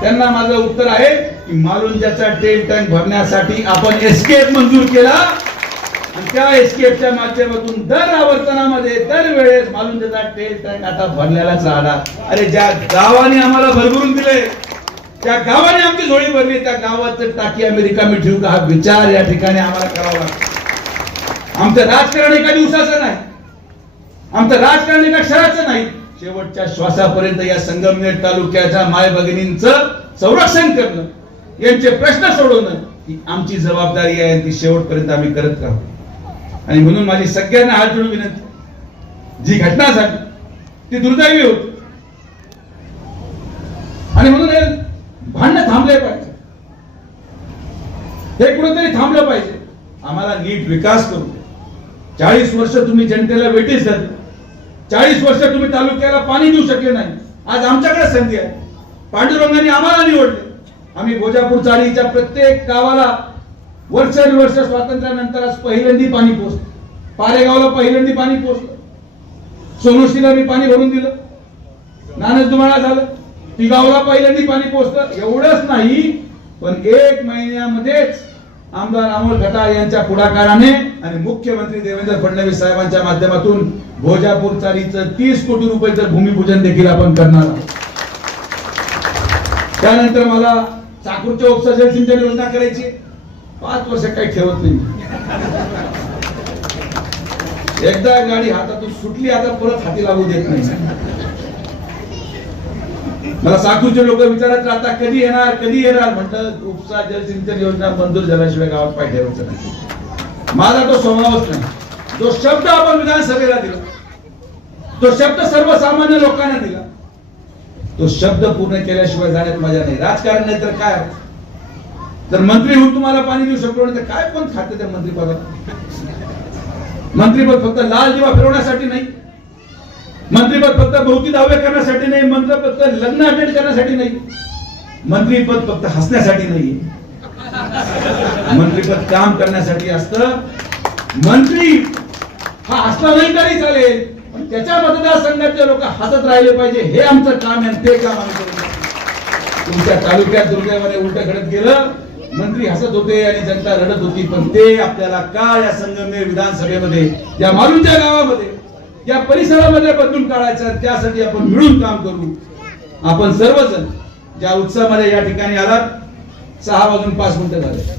त्यांना माझं उत्तर आहे की मालुंजाचा टेल टँक भरण्यासाठी आपण एस्केप मंजूर केला. आणि त्या एस्केपच्या माध्यमातून दर आवर्तनामध्ये दर वेळेस मालुंजाचा टेल टँक आता भरलेलाच राहणार अरे ज्या गावाने आम्हाला भरभरून दिले त्या गावाने आमची झोळी भरली त्या गावाचं टाकी आम्ही रिकामी ठेवू का? हा विचार या ठिकाणी आम्हाला करावा आमचं राजकारण एका दिवसाचं नाही. आमचं राजकारण एका क्षणाचं नाही. शेवटच्या श्वासापर्यंत या संगमनेर तालुक्याच्या माय भगिनींचं संरक्षण करणं यांचे प्रश्न सोडवणं ही आमची जबाबदारी आहे ती शेवटपर्यंत आम्ही करत राहू. आणि म्हणून माझी सगळ्यांना हात जोडून विनंती. जी घटना झाली ती दुर्दैवी होती. आणि म्हणून हे भांडणं थांबले पाहिजे. हे कुठेतरी थांबलं पाहिजे. आम्हाला नीट विकास करू चाळीस वर्ष तुम्ही जनतेला वेटीस धरली. चाळीस वर्ष तुम्ही तालुक्याला पाणी देऊ शकले नाही. आज आमच्याकडे संधी आहे. पांडुरंगाने आम्हाला निवडले. आम्ही गोजापूर चाळीच्या प्रत्येक गावाला वर्षानुवर्ष स्वातंत्र्यानंतर आज पहिल्यांदी पाणी पोचलं पारेगावला पहिल्यांदी पाणी पोचलं सोनुशीला मी पाणी भरून दिलं. नानस दुमाळा झालं. ती गावला पहिल्यांदी पाणी पोचलं एवढंच नाही पण एक महिन्यामध्येच आमदार अमोल खटाळ यांच्या पुढाकाराने आणि मुख्यमंत्री देवेंद्र फडणवीस साहेबांच्या माध्यमातून भोजापूर चालीचं तीस कोटी रुपयाचं भूमिपूजन देखील आपण करणार आहोत. त्यानंतर मला चाकूरच्या उपसा जलसिंचन योजना करायची पाच वर्ष काही ठेवत नाही. एकदा गाडी हातातून सुटली आता परत हाती लागू देत नाही. मला साखूचे लोक विचारत राहतात कधी येणार? कधी येणार? म्हटलं उपसा जलसिंचन योजना मंजूर झाल्याशिवाय गावात पाहिजे नाही. माझा तो स्वभावच नाही. जो शब्द आपण विधानसभेला दिला. तो शब्द सर्वसामान्य लोकांना दिला. तो शब्द पूर्ण केल्याशिवाय जाण्यात मजा नाही. राजकारण नाही तर काय? तर मंत्री होऊन तुम्हाला पाणी देऊ शकलो नाही तर काय कोण खाते त्या मंत्रीपदात मंत्रीपद फक्त लाल दिवा फिरवण्यासाठी नाही. मंत्रीपद फक्त भौतिक दावे करण्यासाठी नाही मंत्रीपद फक्त लग्न अटेंड करण्यासाठी नाही. मंत्रीपद फक्त हसण्यासाठी नाही. मंत्रीपद काम करण्यासाठी असतं. मंत्री हा असला नाही तरी चालेल पण त्याच्या मतदारसंघातले लोक हसत राहिले पाहिजे. हे आमचं काम आहे ते काम आम्ही करू. तुमच्या तालुक्यात दुर्दैवाने उलट घडत गेलं. मंत्री हसत होते आणि जनता रडत होती पण ते आपल्याला का या संगमनेर विधानसभेमध्ये या मालूंच्या गावामध्ये या परिसरामध्ये बदलून काढायचं त्यासाठी आपण मिळून काम करू. आपण सर्वजण ज्या उत्सवामध्ये या ठिकाणी आलात सहा वाजून पाच मिनिटं झाले.